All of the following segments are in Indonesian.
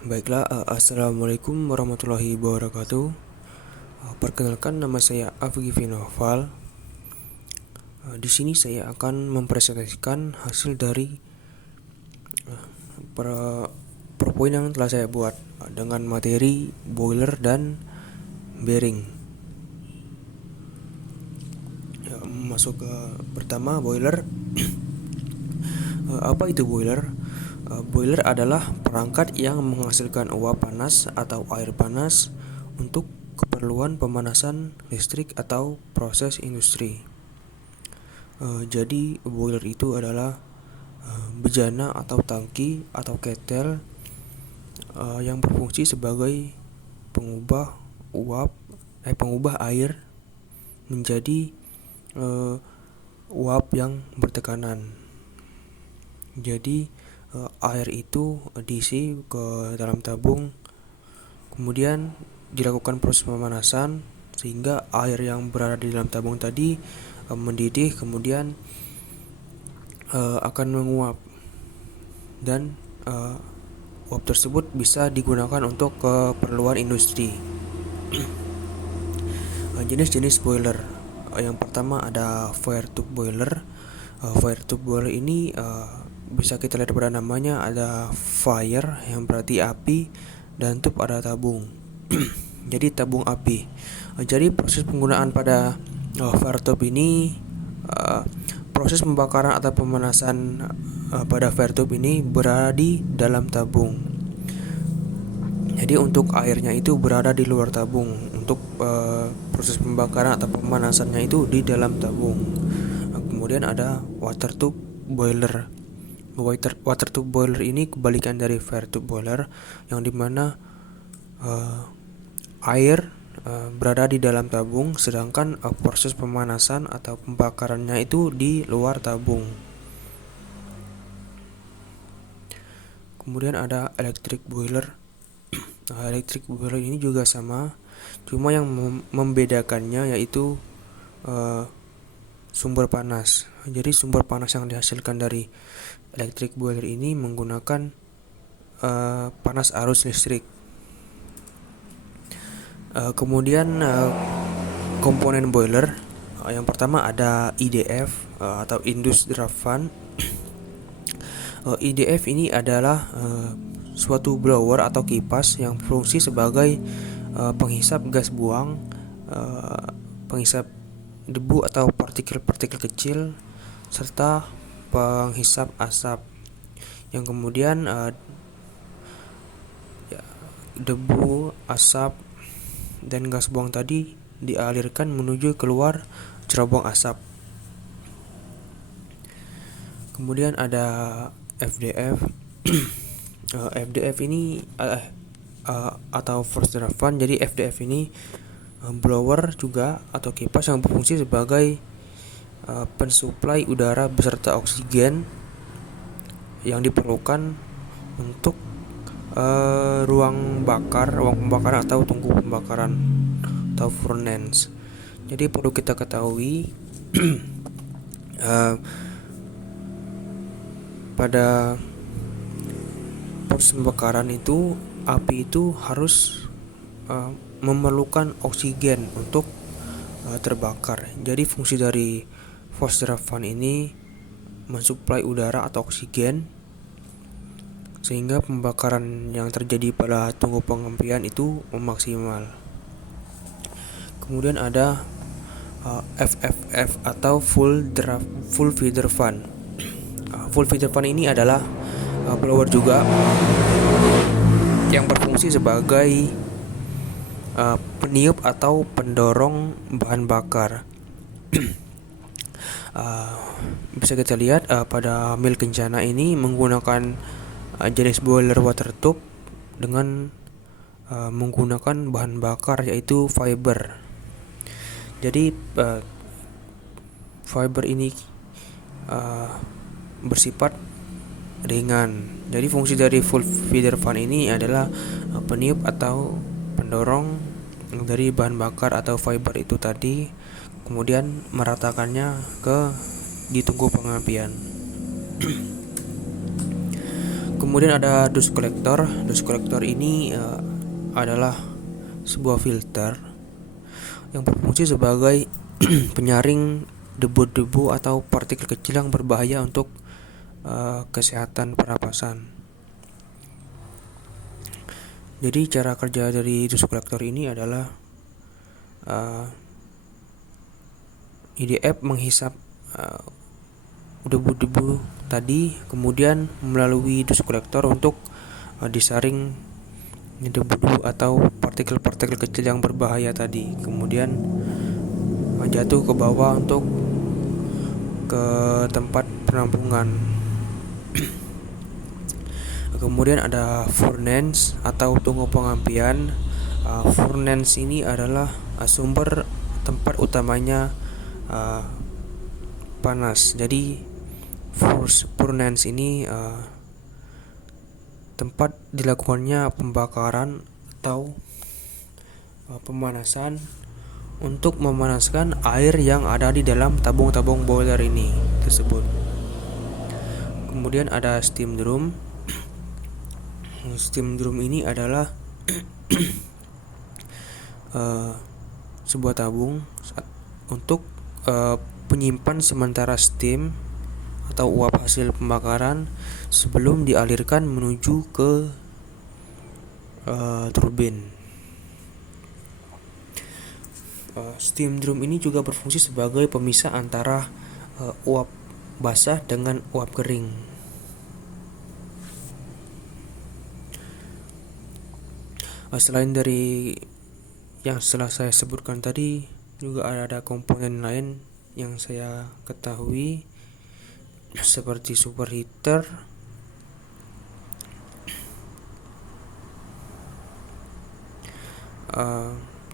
Baiklah, assalamualaikum warahmatullahi wabarakatuh. Perkenalkan, nama saya Afgi Noval. Di sini saya akan mempresentasikan hasil dari PowerPoint yang telah saya buat dengan materi boiler dan bearing. Masuk ke pertama, boiler. Apa itu boiler? Boiler adalah perangkat yang menghasilkan uap panas atau air panas untuk keperluan pemanasan listrik atau proses industri. Jadi boiler itu adalah bejana atau tangki atau ketel yang berfungsi sebagai pengubah pengubah air menjadi uap yang bertekanan. Jadi air itu diisi ke dalam tabung, kemudian dilakukan proses pemanasan sehingga air yang berada di dalam tabung tadi mendidih, kemudian akan menguap dan uap tersebut bisa digunakan untuk keperluan industri. Jenis-jenis boiler, yang pertama ada fire tube boiler. Fire tube boiler ini bisa kita lihat pada namanya, ada fire yang berarti api dan tube ada tabung. Jadi tabung api. Jadi proses penggunaan pada fire tube ini, proses pembakaran atau pemanasan pada fire tube ini berada di dalam tabung. Jadi untuk airnya itu berada di luar tabung, untuk proses pembakaran atau pemanasannya itu di dalam tabung. Kemudian ada water tube boiler. Water tube boiler ini kebalikan dari fire tube boiler, yang dimana air berada di dalam tabung, sedangkan proses pemanasan atau pembakarannya itu di luar tabung. Kemudian ada electric boiler. Electric boiler ini juga sama, cuma yang membedakannya yaitu sumber panas. Jadi sumber panas yang dihasilkan dari electric boiler ini menggunakan panas arus listrik. Kemudian komponen boiler, yang pertama ada IDF atau Industrial Fan. IDF ini adalah suatu blower atau kipas yang berfungsi sebagai penghisap gas buang, penghisap debu atau partikel-partikel kecil, serta penghisap asap yang kemudian debu, asap, dan gas buang tadi dialirkan menuju keluar cerobong asap. Kemudian ada FDF. FDF ini atau forced draft fan. Jadi FDF ini blower juga atau kipas yang berfungsi sebagai pensuplai udara beserta oksigen yang diperlukan untuk ruang pembakaran atau tungku pembakaran atau furnace. Jadi perlu kita ketahui pada proses pembakaran itu, api itu harus memerlukan oksigen untuk terbakar. Jadi fungsi dari forced draft fan ini mensuplai udara atau oksigen sehingga pembakaran yang terjadi pada tungku pengempian itu maksimal. Kemudian ada FFF atau full feeder fan. Full feeder fan ini adalah blower juga yang berfungsi sebagai peniup atau pendorong bahan bakar. Bisa kita lihat pada mil Kencana ini menggunakan jenis boiler water tube dengan menggunakan bahan bakar yaitu fiber. Jadi fiber ini bersifat ringan. Jadi fungsi dari full feeder fan ini adalah peniup atau pendorong dari bahan bakar atau fiber itu tadi, kemudian meratakannya di tungku pengapian. Kemudian ada dust collector. Dust collector ini adalah sebuah filter yang berfungsi sebagai penyaring debu-debu atau partikel kecil yang berbahaya untuk kesehatan pernapasan. Jadi cara kerja dari dust collector ini adalah IDF menghisap debu-debu tadi, kemudian melalui dust collector untuk disaring debu-debu atau partikel-partikel kecil yang berbahaya tadi, kemudian jatuh ke bawah untuk ke tempat penampungan. Kemudian ada furnace atau tungku pengampian. Furnace ini adalah sumber tempat utamanya panas. Jadi furnace ini tempat dilakukannya pembakaran atau pemanasan untuk memanaskan air yang ada di dalam tabung-tabung boiler ini tersebut. Kemudian ada steam drum. Steam drum ini adalah sebuah tabung untuk penyimpan sementara steam atau uap hasil pembakaran sebelum dialirkan menuju ke turbin. Steam drum ini juga berfungsi sebagai pemisah antara uap basah dengan uap kering. Selain dari yang setelah saya sebutkan tadi, juga ada komponen lain yang saya ketahui seperti superheater,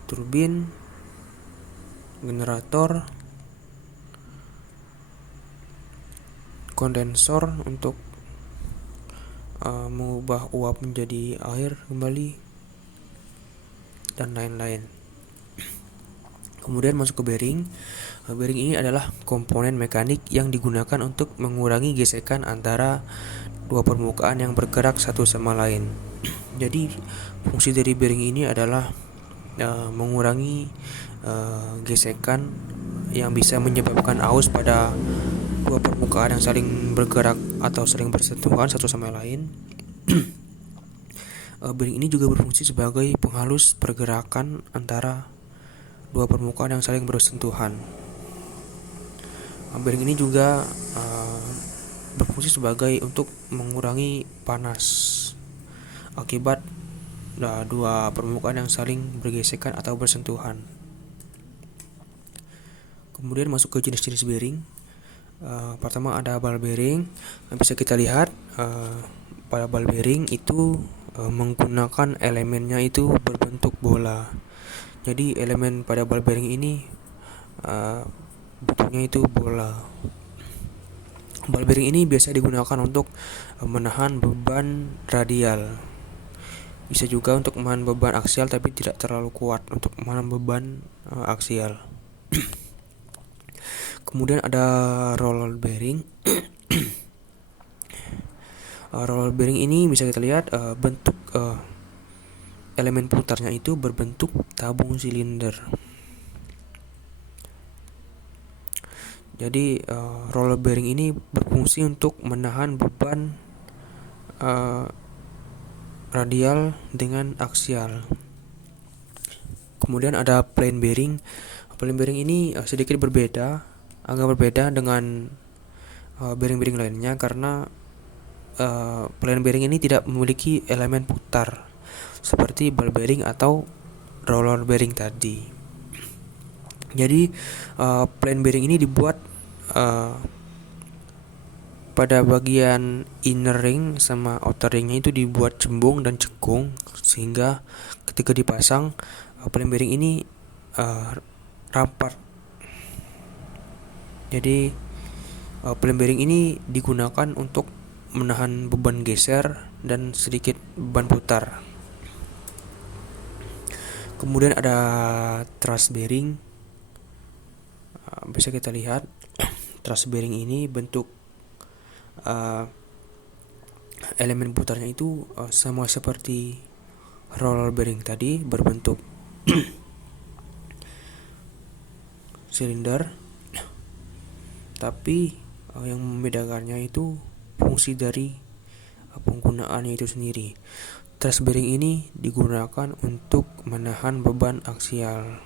turbin, generator, kondensor untuk mengubah uap menjadi air kembali, dan lain-lain. Kemudian masuk ke bearing. Bearing ini adalah komponen mekanik yang digunakan untuk mengurangi gesekan antara dua permukaan yang bergerak satu sama lain. Jadi fungsi dari bearing ini adalah mengurangi gesekan yang bisa menyebabkan aus pada dua permukaan yang saling bergerak atau saling bersentuhan satu sama lain. Bearing ini juga berfungsi sebagai penghalus pergerakan antara dua permukaan yang saling bersentuhan. Bearing ini juga berfungsi sebagai untuk mengurangi panas akibat dua permukaan yang saling bergesekan atau bersentuhan. Kemudian masuk ke jenis-jenis bearing. Pertama ada ball bearing. Bisa kita lihat pada ball bearing itu menggunakan elemennya itu berbentuk bola. Jadi elemen pada ball bearing ini bentuknya itu bola. Ball bearing ini biasa digunakan untuk menahan beban radial. Bisa juga untuk menahan beban aksial, tapi tidak terlalu kuat untuk menahan beban aksial. Kemudian ada roller bearing. Roller bearing ini bisa kita lihat bentuk elemen putarnya itu berbentuk tabung silinder. Jadi roller bearing ini berfungsi untuk menahan beban radial dengan aksial. Kemudian ada plain bearing. Plain bearing ini sedikit agak berbeda dengan bearing-bearing lainnya karena plain bearing ini tidak memiliki elemen putar seperti ball bearing atau roller bearing tadi. Jadi plain bearing ini dibuat pada bagian inner ring sama outer ringnya itu dibuat cembung dan cekung, sehingga ketika dipasang plain bearing ini rapat. Jadi plain bearing ini digunakan untuk menahan beban geser dan sedikit beban putar. Kemudian ada truss bearing. Bisa kita lihat truss bearing ini bentuk elemen putarnya itu sama seperti roller bearing tadi, berbentuk silinder, tapi yang membedakannya itu fungsi dari penggunaannya itu sendiri. Thrust bearing ini digunakan untuk menahan beban aksial.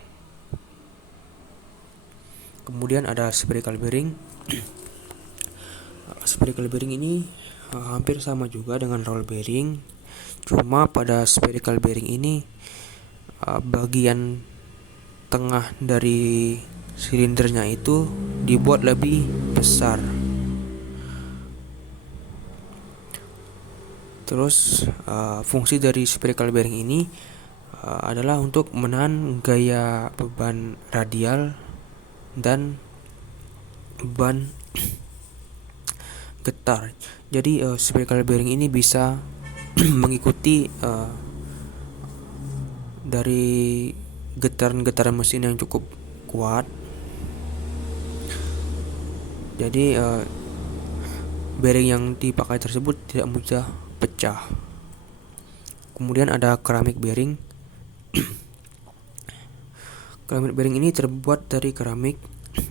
Kemudian ada spherical bearing. Spherical bearing ini hampir sama juga dengan roll bearing, cuma pada spherical bearing ini bagian tengah dari silindernya itu dibuat lebih besar. Terus fungsi dari spherical bearing ini adalah untuk menahan gaya beban radial dan beban getar. Jadi spherical bearing ini bisa mengikuti dari getaran-getaran mesin yang cukup kuat. Jadi bearing yang dipakai tersebut tidak mudah pecah. Kemudian ada keramik bearing. Keramik bearing ini terbuat dari keramik,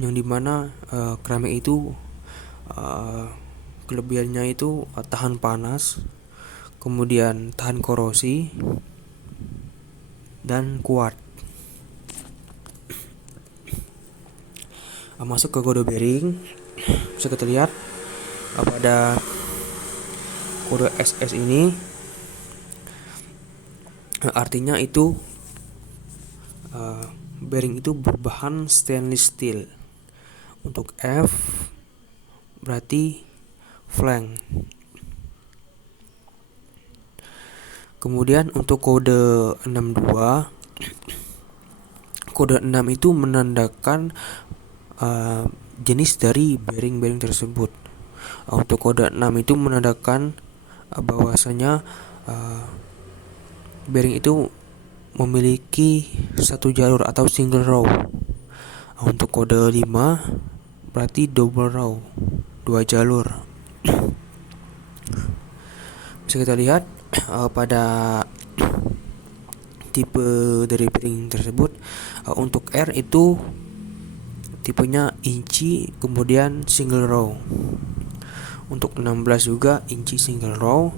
yang dimana keramik itu kelebihannya itu tahan panas, kemudian tahan korosi, dan kuat. Masuk ke kode bearing, bisa kita lihat pada kode SS ini artinya itu bearing itu berbahan stainless steel. Untuk F berarti flank. Kemudian untuk kode 62, kode 6 itu menandakan jenis dari bearing-bearing tersebut. Untuk kode 6 itu menandakan bahwasanya bearing itu memiliki satu jalur atau single row. Untuk kode 5 berarti double row, dua jalur. Bisa kita lihat pada tipe dari bearing tersebut. Untuk R itu tipenya inci, kemudian single row. Untuk 16 juga inci single row.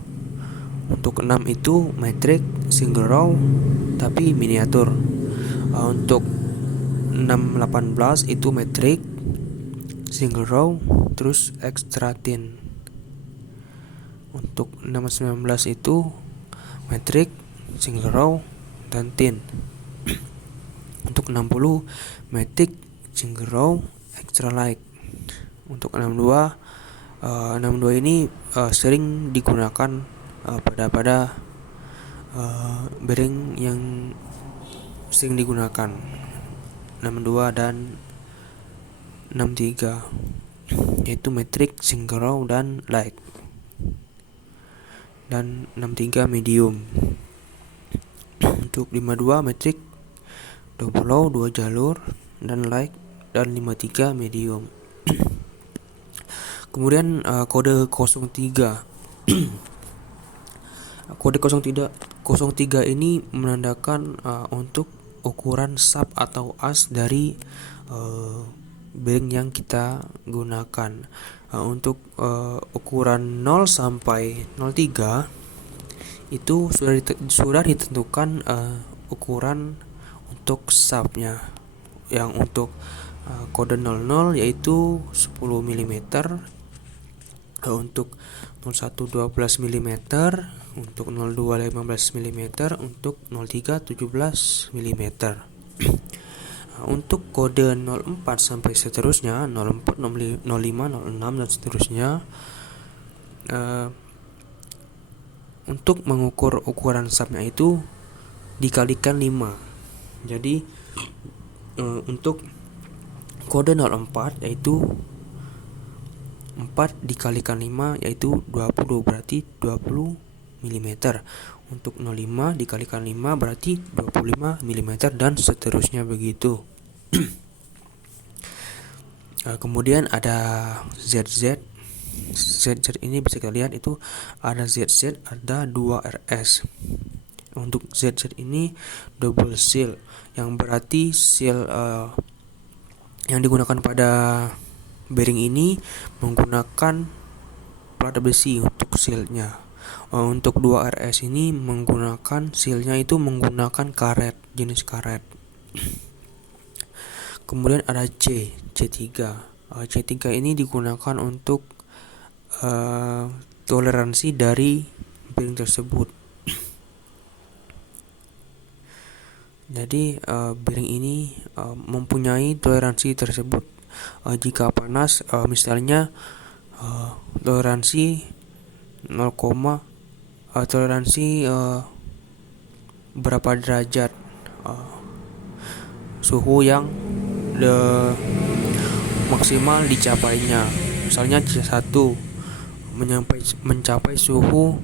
Untuk 6 itu metric single row tapi miniatur. Untuk 618 itu metric single row terus extra thin. Untuk 619 itu metric single row dan thin. Untuk 60 metric single row extra light. Untuk 62 ini sering digunakan pada bearing yang sering digunakan 62 dan 63, yaitu metric single row dan light, dan 63 medium. Untuk 52 metric double row 2 jalur dan light, dan 53 medium. Kemudian kode 03. Kode 03 ini menandakan untuk ukuran sub atau as dari bearing yang kita gunakan. Untuk ukuran 0 sampai 03 itu sudah ditentukan ukuran untuk subnya. Yang untuk kode 00 yaitu 10 mm, untuk 01 12 mm, untuk 02 15 mm, untuk 03 17 mm. Untuk kode 04 sampai seterusnya, 04 05 06 dan seterusnya, untuk mengukur ukuran subnya itu dikalikan 5. Jadi untuk kode 04 yaitu 4 dikalikan 5 yaitu 20, berarti 20 mm. Untuk 05 dikalikan 5 berarti 25 mm, dan seterusnya begitu. Kemudian ada ZZ. ZZ ini bisa kita lihat itu ada ZZ, ada 2RS. Untuk ZZ ini double seal, yang berarti seal yang digunakan pada bearing ini menggunakan plat besi untuk sealnya. Untuk 2RS ini menggunakan sealnya itu menggunakan karet, jenis karet. Kemudian ada C3. C3 ini digunakan untuk toleransi dari bearing tersebut. Jadi bearing ini mempunyai toleransi tersebut. Jika panas, misalnya toleransi 0, toleransi berapa derajat suhu yang maksimal dicapainya. Misalnya C1 mencapai suhu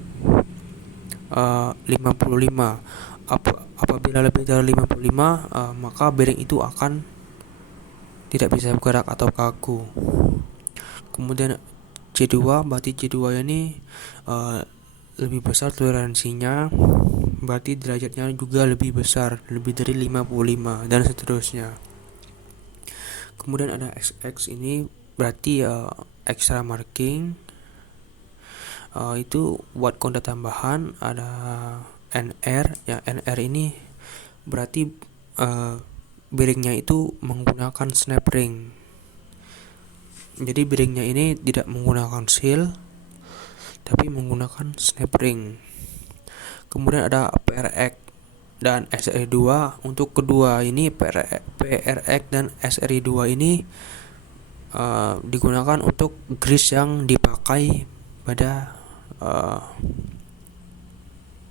55. Apabila lebih dari 55, maka bearing itu akan tidak bisa bergerak atau kaku. Kemudian C2, berarti C2 ini lebih besar toleransinya, berarti derajatnya juga lebih besar, lebih dari 55 dan seterusnya. Kemudian ada XX, ini berarti extra marking, itu buat kontak tambahan. Ada NR, ya NR ini berarti bearingnya itu menggunakan snap ring. Jadi bearingnya ini tidak menggunakan seal, tapi menggunakan snap ring. Kemudian ada PRX dan SRI2. Untuk kedua ini PRX dan SRI2 ini digunakan untuk grease yang dipakai pada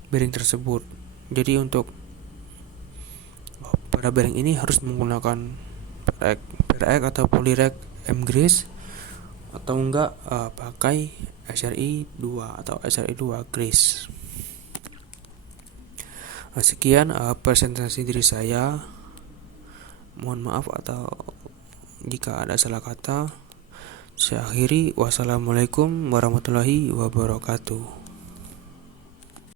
bearing tersebut. Jadi untuk pada bearing ini harus menggunakan PRX atau Polyrex M grease, atau enggak pakai SRI2 atau SRI2 grease. Sekian presentasi diri saya. Mohon maaf atau jika ada salah kata. Saya akhiri. Wassalamualaikum warahmatullahi wabarakatuh.